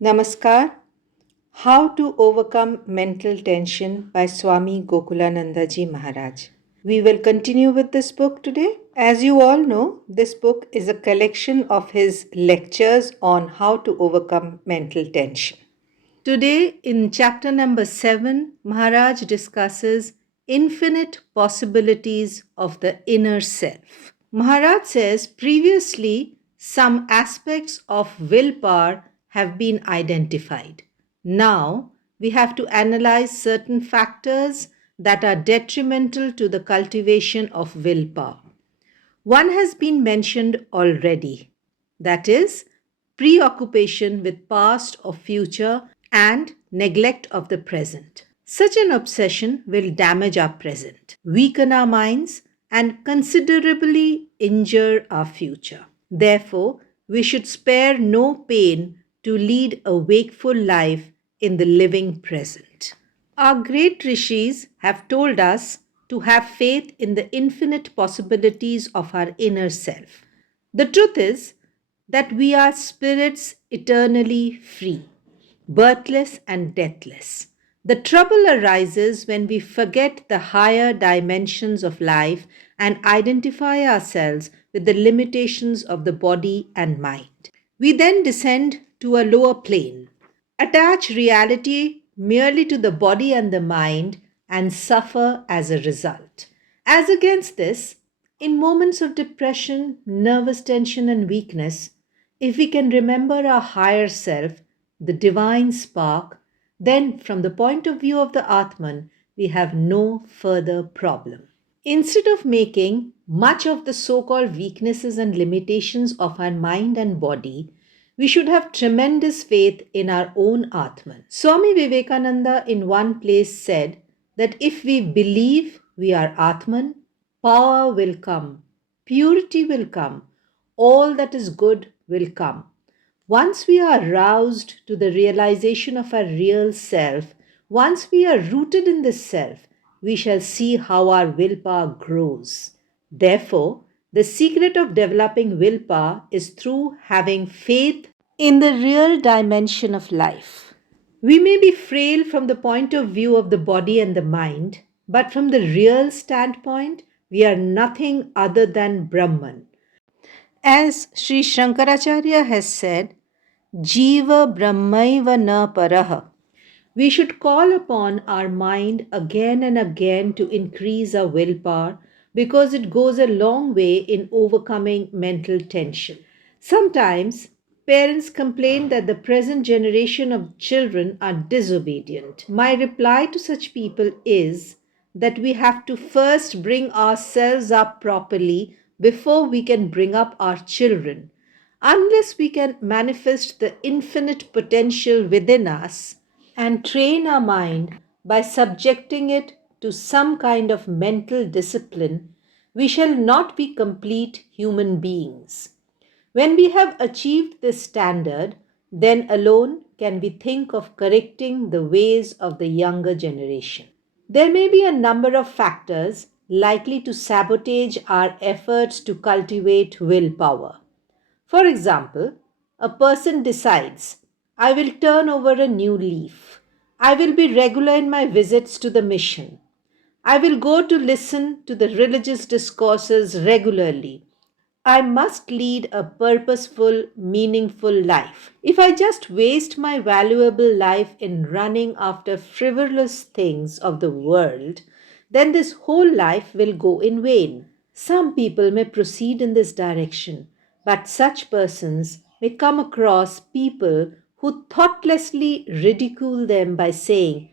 Namaskar. How to Overcome Mental Tension by Swami Gokulanadaji Maharaj. We will continue with this book today. As you all know, this book is a collection of his lectures on how to overcome mental tension. Today, in chapter number 7, Maharaj discusses infinite possibilities of the inner self. Maharaj says previously some aspects of willpower have been identified. Now we have to analyze certain factors that are detrimental to the cultivation of willpower. One has been mentioned already, that is, preoccupation with past or future and neglect of the present. Such an obsession will damage our present, weaken our minds, and considerably injure our future. Therefore, we should spare no pain to lead a wakeful life in the living present. Our great rishis have told us to have faith in the infinite possibilities of our inner self. The truth is that we are spirits eternally free, birthless and deathless. The trouble arises when we forget the higher dimensions of life and identify ourselves with the limitations of the body and mind. We then descend to a lower plane, attach reality merely to the body and the mind, and suffer as a result. As against this, in moments of depression, nervous tension, and weakness, if we can remember our higher self, the divine spark, then from the point of view of the Atman, we have no further problem. Instead of making much of the so called weaknesses and limitations of our mind and body, we should have tremendous faith in our own Atman. Swami Vivekananda in one place said that if we believe we are Atman, power will come, purity will come, all that is good will come. Once we are roused to the realization of our real self, once we are rooted in this self, we shall see how our willpower grows. Therefore, the secret of developing willpower is through having faith in the real dimension of life. We may be frail from the point of view of the body and the mind, but from the real standpoint, we are nothing other than Brahman. As Sri Shankaracharya has said, Jiva Brahmaiva na paraha. We should call upon our mind again and again to increase our willpower because it goes a long way in overcoming mental tension. Sometimes parents complain that the present generation of children are disobedient. My reply to such people is that we have to first bring ourselves up properly before we can bring up our children. Unless we can manifest the infinite potential within us and train our mind by subjecting it to some kind of mental discipline, we shall not be complete human beings. When we have achieved this standard, then alone can we think of correcting the ways of the younger generation. There may be a number of factors likely to sabotage our efforts to cultivate willpower. For example, a person decides, I will turn over a new leaf. I will be regular in my visits to the mission. I will go to listen to the religious discourses regularly. I must lead a purposeful, meaningful life. If I just waste my valuable life in running after frivolous things of the world, then this whole life will go in vain. Some people may proceed in this direction, but such persons may come across people who thoughtlessly ridicule them by saying,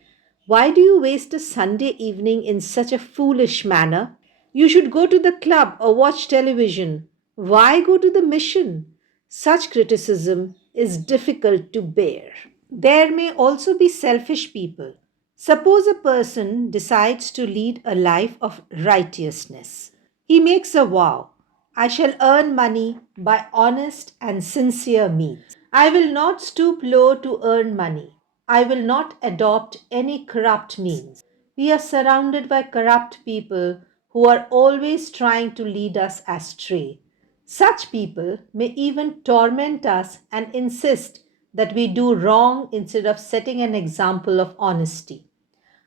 why do you waste a Sunday evening in such a foolish manner? You should go to the club or watch television. Why go to the mission? Such criticism is difficult to bear. There may also be selfish people. Suppose a person decides to lead a life of righteousness. He makes a vow, I shall earn money by honest and sincere means. I will not stoop low to earn money. I will not adopt any corrupt means. We are surrounded by corrupt people who are always trying to lead us astray. Such people may even torment us and insist that we do wrong instead of setting an example of honesty.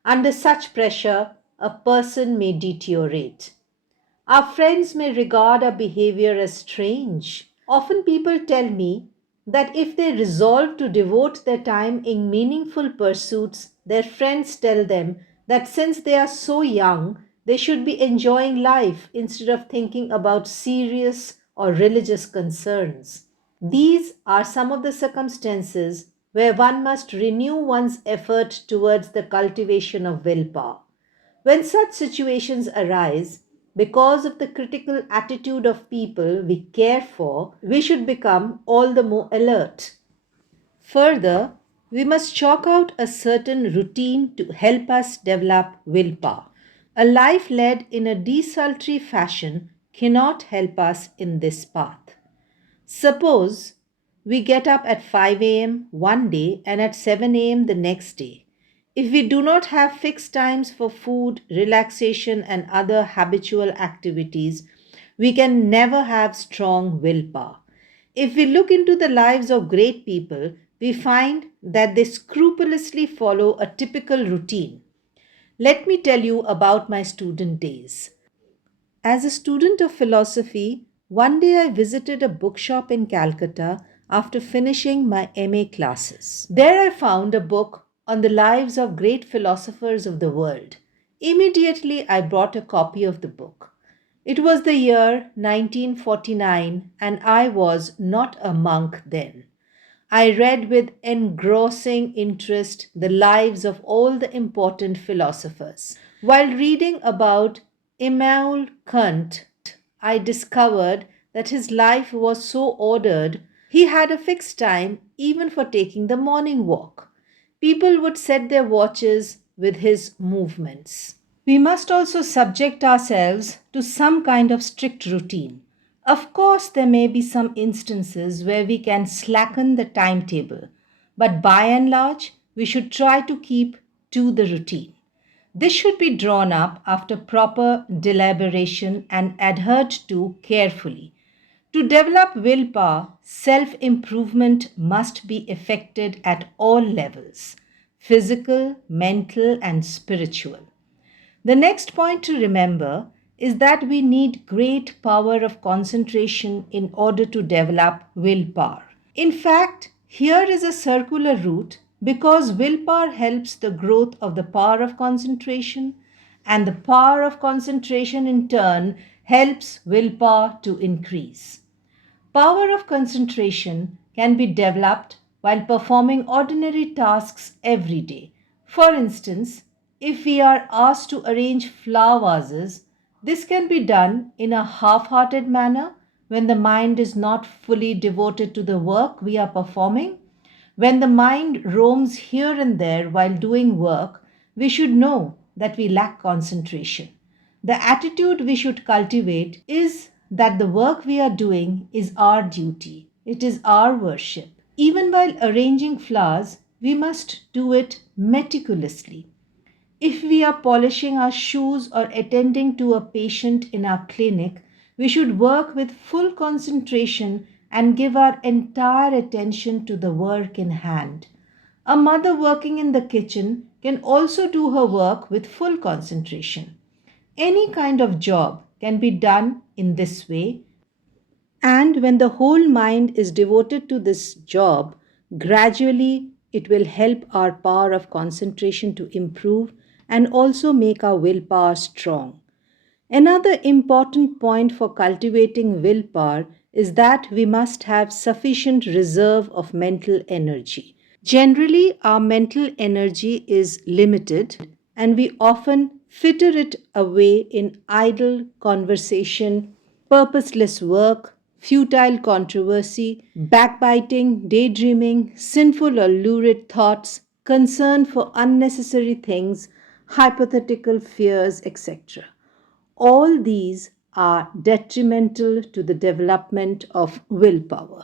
Under such pressure, a person may deteriorate. Our friends may regard our behavior as strange. Often people tell me that if they resolve to devote their time in meaningful pursuits, their friends tell them that since they are so young, they should be enjoying life instead of thinking about serious or religious concerns. These are some of the circumstances where one must renew one's effort towards the cultivation of willpower. When such situations arise, because of the critical attitude of people we care for, we should become all the more alert. Further, we must chalk out a certain routine to help us develop willpower. A life led in a desultory fashion cannot help us in this path. Suppose we get up at 5 a.m. one day and at 7 a.m. the next day. If we do not have fixed times for food, relaxation, and other habitual activities, we can never have strong willpower. If we look into the lives of great people, we find that they scrupulously follow a typical routine. Let me tell you about my student days. As a student of philosophy, one day I visited a bookshop in Calcutta after finishing my MA classes. There I found a book on the lives of great philosophers of the world. Immediately I bought a copy of the book. It was the year 1949 and I was not a monk then. I read with engrossing interest the lives of all the important philosophers. While reading about Immanuel Kant, I discovered that his life was so ordered, he had a fixed time even for taking the morning walk. People would set their watches with his movements. We must also subject ourselves to some kind of strict routine. Of course, there may be some instances where we can slacken the timetable, but by and large, we should try to keep to the routine. This should be drawn up after proper deliberation and adhered to carefully. To develop willpower, self improvement must be effected at all levels: physical, mental, and spiritual. The next point to remember is that we need great power of concentration in order to develop willpower. In fact, here is a circular route because willpower helps the growth of the power of concentration, and the power of concentration in turn helps willpower to increase. Power of concentration can be developed while performing ordinary tasks every day. For instance, if we are asked to arrange flower vases, this can be done in a half hearted manner when the mind is not fully devoted to the work we are performing. When the mind roams here and there while doing work, we should know that we lack concentration. The attitude we should cultivate is that the work we are doing is our duty, it is our worship. Even while arranging flowers, we must do it meticulously. If we are polishing our shoes or attending to a patient in our clinic, we should work with full concentration and give our entire attention to the work in hand. A mother working in the kitchen can also do her work with full concentration. Any kind of job can be done in this way, and when the whole mind is devoted to this job, gradually it will help our power of concentration to improve and also make our willpower strong. Another important point for cultivating willpower is that we must have sufficient reserve of mental energy. Generally, our mental energy is limited and we often fritter it away in idle conversation, purposeless work, futile controversy, backbiting, daydreaming, sinful or lurid thoughts, concern for unnecessary things, hypothetical fears, etc. All these are detrimental to the development of willpower.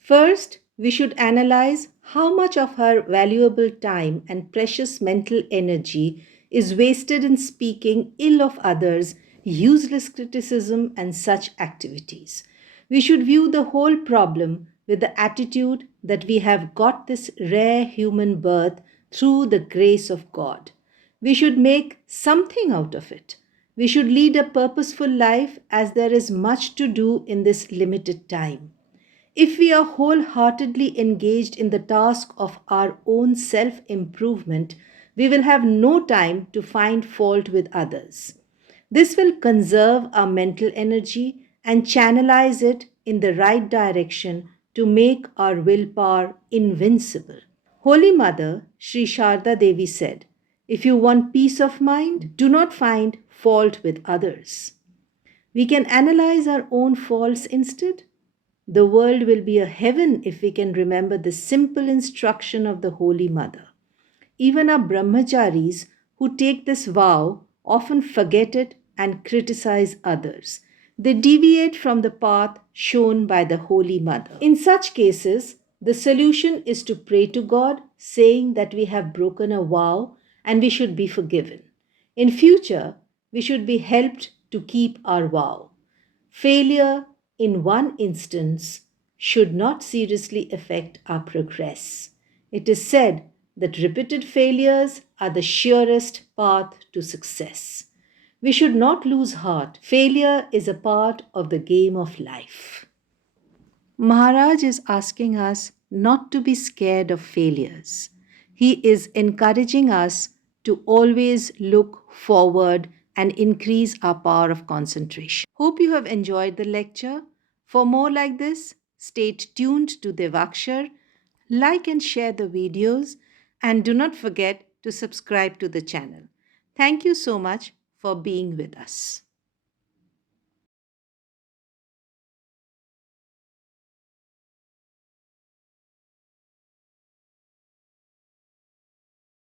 First, we should analyze how much of our valuable time and precious mental energy is wasted in speaking ill of others, useless criticism, and such activities. We should view the whole problem with the attitude that we have got this rare human birth through the grace of God. We should make something out of it. We should lead a purposeful life as there is much to do in this limited time. If we are wholeheartedly engaged in the task of our own self improvement, we will have no time to find fault with others. This will conserve our mental energy and channelize it in the right direction to make our willpower invincible. Holy Mother Sri Sharda Devi said, "If you want peace of mind, do not find fault with others." We can analyze our own faults instead. The world will be a heaven if we can remember the simple instruction of the Holy Mother. Even our brahmacharis who take this vow often forget it and criticize others. They deviate from the path shown by the Holy Mother. In such cases, the solution is to pray to God, saying that we have broken a vow and we should be forgiven. In future, we should be helped to keep our vow. Failure in one instance should not seriously affect our progress. It is said that repeated failures are the surest path to success. We should not lose heart. Failure is a part of the game of life. Maharaj is asking us not to be scared of failures. He is encouraging us to always look forward and increase our power of concentration. Hope you have enjoyed the lecture. For more like this, stay tuned to Devakshar, like and share the videos, and do not forget to subscribe to the channel. Thank you so much for being with us.